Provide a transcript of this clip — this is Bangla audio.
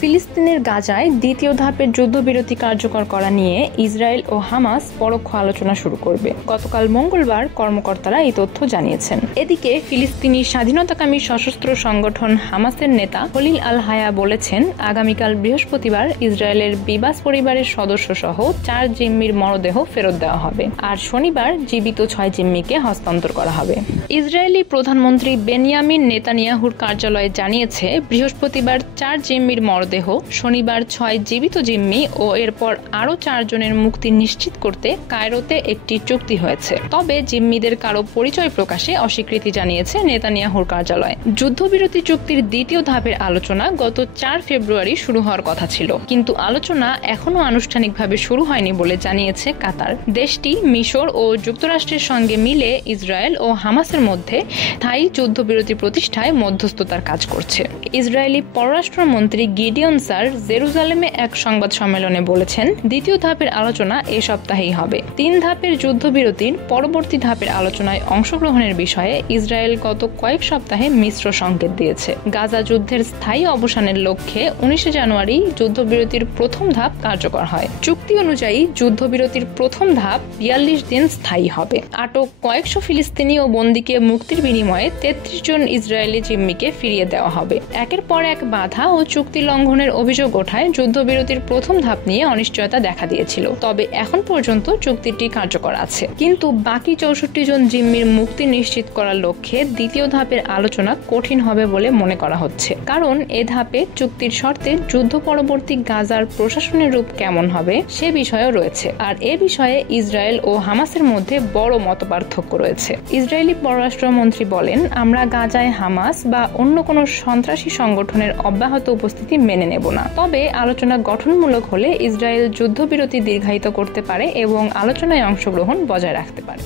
ফিলিস্তিনের গাজায় দ্বিতীয় ধাপের যুদ্ধবিরতি কার্যকর করা নিয়ে ইসরায়েল ও হামাস পরোক্ষ আলোচনা শুরু করবে। গতকাল মঙ্গলবার কর্মকর্তারা এই তথ্য জানিয়েছেন। এদিকে ফিলিস্তিনি স্বাধীনতাকামী সশস্ত্র সংগঠন হামাসের নেতা খলিল আল হায়া বলেছেন, আগামীকাল বৃহস্পতিবার ইসরায়েলের বিবাস পরিবারের সদস্য সহ 4 জিম্মির মরদেহ ফেরত দেওয়া হবে, আর শনিবার জীবিত 6 জিম্মিকে হস্তান্তর করা হবে। ইসরায়েলি প্রধানমন্ত্রী বেনিয়ামিন নেতানিয়াহুর কার্যালয় জানিয়েছে, বৃহস্পতিবার 4 জিম্মির মরদেহ, শনিবার 6 জীবিত জিম্মি ও এরপর আরও 4 জনের মুক্তি নিশ্চিত করতে কায়রোতে একটি চুক্তি হয়েছে। তবে জিম্মিদের কারো পরিচয় প্রকাশে অস্বীকৃতি জানিয়েছে নেতানিয়াহুর কার্যালয়। যুদ্ধবিরতি চুক্তির দ্বিতীয় ধাপের আলোচনা গত 4 ফেব্রুয়ারি শুরু হওয়ার কথা ছিল, কিন্তু আলোচনা এখনও আনুষ্ঠানিকভাবে শুরু হয়নি বলে জানিয়েছে কাতার। দেশটি মিশর ও যুক্তরাষ্ট্রের সঙ্গে মিলে ইসরায়েল ও হামাসের মধ্যে স্থায়ী যুদ্ধবিরতি প্রতিষ্ঠায় মধ্যস্থতার কাজ করছে। ইসরায়েলি পররাষ্ট্রমন্ত্রী গিডিয়ন স্যার জেরুজালেমে এক সংবাদ সম্মেলনে বলেছেন, দ্বিতীয় ধাপের আলোচনা এ সপ্তাহেই হবে। 3 ধাপের যুদ্ধবিরতির পরবর্তী ধাপের আলোচনায় অংশগ্রহণের বিষয়ে ইসরায়েল গত কয়েক সপ্তাহে মিশ্র সংকেত দিয়েছে। গাজা যুদ্ধের স্থায়ী অবসানের লক্ষ্যে 19 জানুয়ারি যুদ্ধবিরতির প্রথম ধাপ কার্যকর হয়। চুক্তি অনুযায়ী যুদ্ধবিরতির প্রথম ধাপ 42 দিন স্থায়ী হবে। আটক কয়েকশো ফিলিস্তিনি ও বন্দীকে মুক্তির বিনিময়ে 33 জন ইসরায়েলি জিম্মিকে ফিরিয়ে দেওয়া হবে। একের পর এক বাধা ও চুক্তি লঙ্ঘনের অভিযোগ ওঠায় যুদ্ধবিরতির প্রথম ধাপ নিয়ে অনিশ্চয়তা দেখা দিয়েছিল। তবে এখন পর্যন্ত চুক্তিটি কার্যকর আছে, কিন্তু বাকি 64 জন জিম্মির মুক্তি নিশ্চিত করার লক্ষ্যে দ্বিতীয় ধাপের আলোচনা কঠিন হবে বলে মনে করা হচ্ছে। কারণ এ ধাপে চুক্তির শর্তে যুদ্ধ পরবর্তী গাজার প্রশাসনের রূপ কেমন হবে সে বিষয়ও রয়েছে, আর এ বিষয়ে ইসরায়েল ও হামাসের মধ্যে বড় মতপার্থক্য রয়েছে। ইসরায়েলি পররাষ্ট্রমন্ত্রী বলেন, আমরা গাজায় হামাস বা অন্য কোনো সন্ত্রাসী সংগঠনের অব্যাহত উপস্থিতি মেনে নেব না। তবে আলোচনা গঠনমূলক হলে ইসরায়েল যুদ্ধবিরতি দীর্ঘায়িত করতে পারে এবং আলোচনায় অংশগ্রহণ বজায় রাখতে পারে।